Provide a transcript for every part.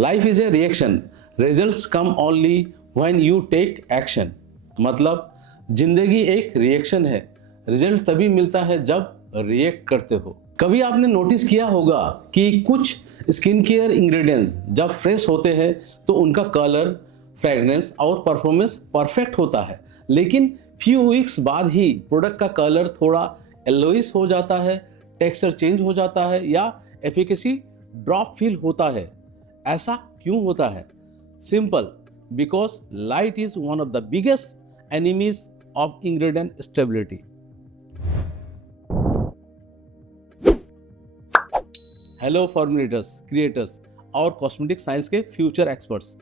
Life is a reaction, results come only when you take action. मतलब जिंदगी एक reaction है, रिजल्ट तभी मिलता है जब रिएक्ट करते हो। कभी आपने नोटिस किया होगा कि कुछ स्किन केयर इंग्रेडिएंट्स जब फ्रेश होते हैं तो उनका कलर, फ्रेगनेंस और परफॉर्मेंस परफेक्ट होता है, लेकिन फ्यू वीक्स बाद ही प्रोडक्ट का कलर थोड़ा येलोइश हो जाता है, टेक्सचर चेंज हो जाता है या एफिकेसी ड्रॉप फील होता है। ऐसा क्यों होता है? Simple, because light is one of the biggest enemies of ingredient stability. Hello formulators, creators और कॉस्मेटिक साइंस के future experts,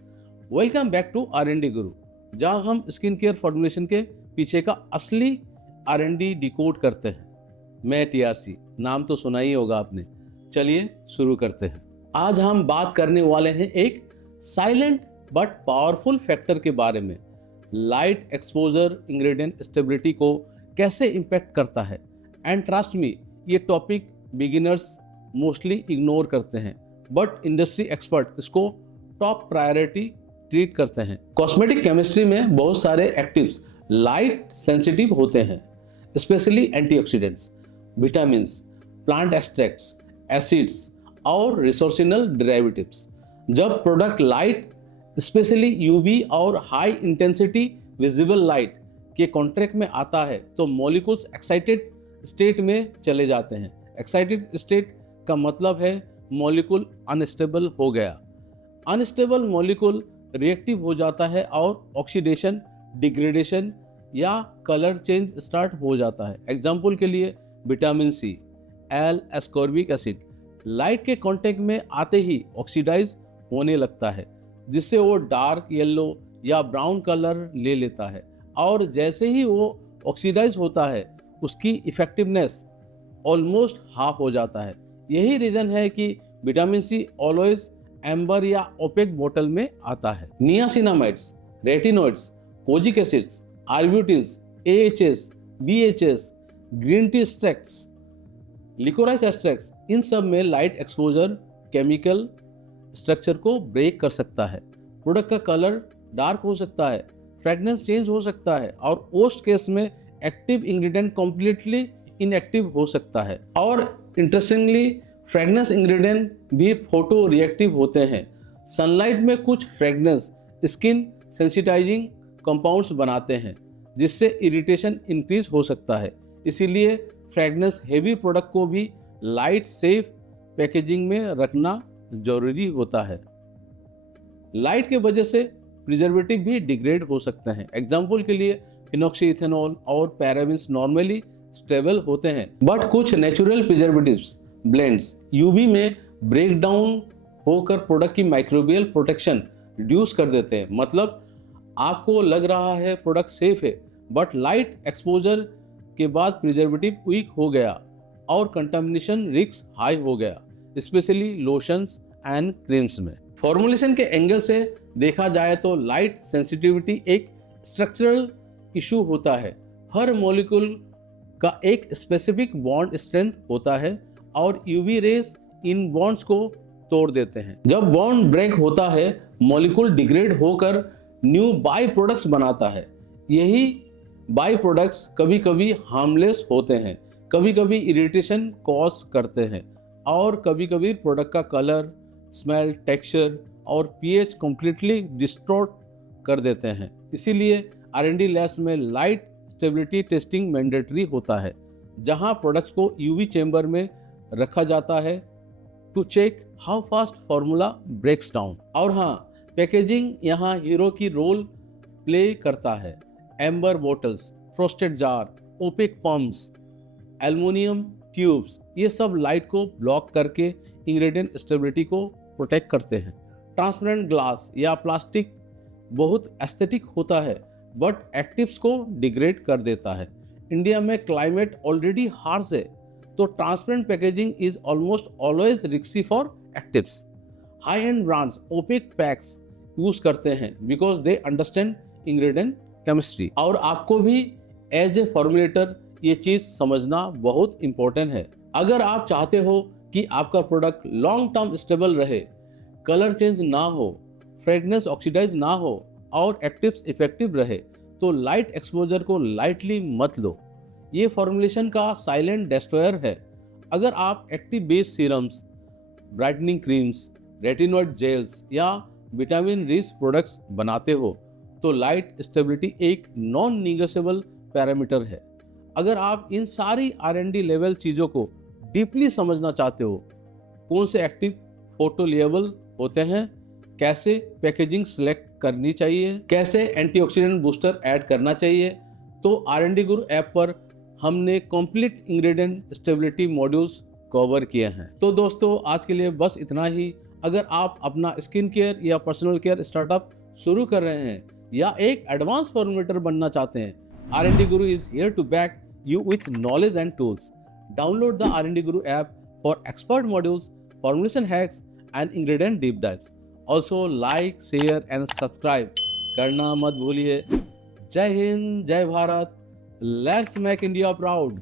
welcome back to R&D Guru, जहां हम स्किन केयर फॉर्मुलेशन के पीछे का असली R&D डिकोड करते हैं। मैं TRC, नाम तो सुना ही होगा आपने। चलिए शुरू करते हैं। आज हम बात करने वाले हैं एक साइलेंट बट पावरफुल फैक्टर के बारे में। लाइट एक्सपोजर इंग्रेडिएंट स्टेबिलिटी को कैसे इम्पैक्ट करता है। एंड ट्रस्ट मी, ये टॉपिक बिगिनर्स मोस्टली इग्नोर करते हैं, बट इंडस्ट्री एक्सपर्ट इसको टॉप प्रायोरिटी ट्रीट करते हैं। कॉस्मेटिक केमिस्ट्री में बहुत सारे एक्टिव्स लाइट सेंसिटिव होते हैं, specially antioxidants, vitamins, plant extracts, acids और रिसोर्सिनल डेरिवेटिव्स। जब प्रोडक्ट लाइट, स्पेशली यूवी और हाई इंटेंसिटी विजिबल लाइट के कॉन्ट्रैक्ट में आता है तो मॉलिक्यूल्स एक्साइटेड स्टेट में चले जाते हैं। एक्साइटेड स्टेट का मतलब है मॉलिक्यूल अनस्टेबल हो गया। अनस्टेबल मॉलिक्यूल रिएक्टिव हो जाता है और ऑक्सीडेशन, डिग्रेडेशन या कलर चेंज स्टार्ट हो जाता है। एग्जाम्पल के लिए vitamin C, L ascorbic acid light के कांटेक्ट में आते ही ऑक्सीडाइज होने लगता है, जिससे वो डार्क येलो या ब्राउन कलर ले लेता है। और जैसे ही वो ऑक्सीडाइज होता है उसकी इफेक्टिवनेस ऑलमोस्ट हाफ हो जाता है। यही रीजन है कि विटामिन सी ऑलवेज एम्बर या ओपेक बोतल में आता है। Niacinamides, retinoids, kojic acids, arbutins, AHS, BHS, green tea extracts, licorice extracts, इन सब में लाइट एक्सपोजर केमिकल स्ट्रक्चर को ब्रेक कर सकता है। प्रोडक्ट का कलर डार्क हो सकता है, फ्रेगनेंस चेंज हो सकता है और वर्स्ट केस में एक्टिव इंग्रेडिएंट कंप्लीटली इनएक्टिव हो सकता है। और इंटरेस्टिंगली फ्रेगनेंस इंग्रेडिएंट भी फोटो रिएक्टिव होते हैं। सनलाइट में कुछ फ्रेगनेंस स्किन सेंसिटाइजिंग कंपाउंड्स बनाते हैं, जिससे इरिटेशन इंक्रीज हो सकता है। इसीलिए फ्रेगनेंस हेवी प्रोडक्ट को भी लाइट सेफ पैकेजिंग में रखना जरूरी होता है। लाइट के वजह से प्रिजर्वेटिव भी डिग्रेड हो सकते हैं। एग्जाम्पल के लिए फिनॉक्सी इथेनॉल और पैराबिन्स नॉर्मली स्टेबल होते हैं, बट कुछ नेचुरल प्रिजर्वेटिव्स ब्लेंड्स यूवी में ब्रेक डाउन होकर प्रोडक्ट की माइक्रोबियल प्रोटेक्शन रिड्यूस कर देते हैं। मतलब आपको लग रहा है प्रोडक्ट सेफ है, बट लाइट एक्सपोजर के बाद प्रिजर्वेटिव वीक हो गया और कंटामिनेशन रिस्क हाई हो गया, स्पेशली लोशंस एंड क्रीम्स में। फॉर्मुलेशन के एंगल से देखा जाए तो लाइट सेंसिटिविटी एक स्ट्रक्चरल इशू होता है। हर मॉलिक्यूल का एक स्पेसिफिक बॉन्ड स्ट्रेंथ होता है और यूवी रेज इन बॉन्ड्स को तोड़ देते हैं। जब बॉन्ड ब्रेक होता है, मॉलिक्यूल डिग्रेड होकर न्यू बाई प्रोडक्ट्स बनाता है। यही बाई प्रोडक्ट्स कभी कभी हार्मलेस होते हैं, कभी कभी इरिटेशन कॉज करते हैं और कभी कभी प्रोडक्ट का कलर, स्मेल, टेक्सचर और pH कंप्लीटली डिस्टॉर्ट कर देते हैं। इसीलिए R&D लैब्स में लाइट स्टेबिलिटी टेस्टिंग मैंडेटरी होता है, जहां प्रोडक्ट्स को यूवी चेंबर में रखा जाता है to check how fast formula breaks down. और हाँ, पैकेजिंग यहाँ हीरो की रोल प्ले करता है। Amber bottles, frosted jars, opaque pumps, aluminium tubes, ये सब लाइट को ब्लॉक करके इंग्रेडिएंट स्टेबिलिटी को प्रोटेक्ट करते हैं। ट्रांसपेरेंट ग्लास या प्लास्टिक बहुत एस्थेटिक होता है, बट एक्टिव्स को डिग्रेड कर देता है। इंडिया में क्लाइमेट ऑलरेडी हार्श है, तो transparent packaging is almost always risky for actives. High end brands opaque packs use करते हैं because they understand ingredient chemistry. और आपको भी एज ए फॉर्मुलेटर ये चीज समझना बहुत इंपॉर्टेंट है। अगर आप चाहते हो कि आपका प्रोडक्ट लॉन्ग टर्म स्टेबल रहे, कलर चेंज ना हो, फ्रेगनेंस ऑक्सीडाइज ना हो और एक्टिव्स इफेक्टिव रहे तो लाइट एक्सपोजर को लाइटली मत लो। ये फॉर्मुलेशन का साइलेंट डिस्ट्रॉयर है। अगर आप active base serums, brightening creams, retinoid gels या विटामिन रिच प्रोडक्ट्स बनाते हो तो लाइट स्टेबिलिटी एक नॉन निगोशिएबल पैरामीटर है। अगर आप इन सारी R&D लेवल चीज़ों को डीपली समझना चाहते हो, कौन से एक्टिव फोटोलिएबल होते हैं, कैसे पैकेजिंग सेलेक्ट करनी चाहिए, कैसे एंटीऑक्सीडेंट बूस्टर ऐड करना चाहिए, तो R&D गुरु ऐप पर हमने complete ingredient stability modules cover किए हैं। तो दोस्तों आज के लिए बस इतना ही। अगर आप अपना स्किन केयर या पर्सनल केयर स्टार्टअप शुरू कर रहे हैं या एक एडवांस फॉर्मुलेटर बनना चाहते हैं, R&D Guru is here to back you with knowledge and tools. Download the R&D Guru app for expert modules, formulation hacks, and ingredient deep dives. Also like, share, and subscribe करना मत भूलिए। जय हिंद, जय Bharat, Let's make India proud.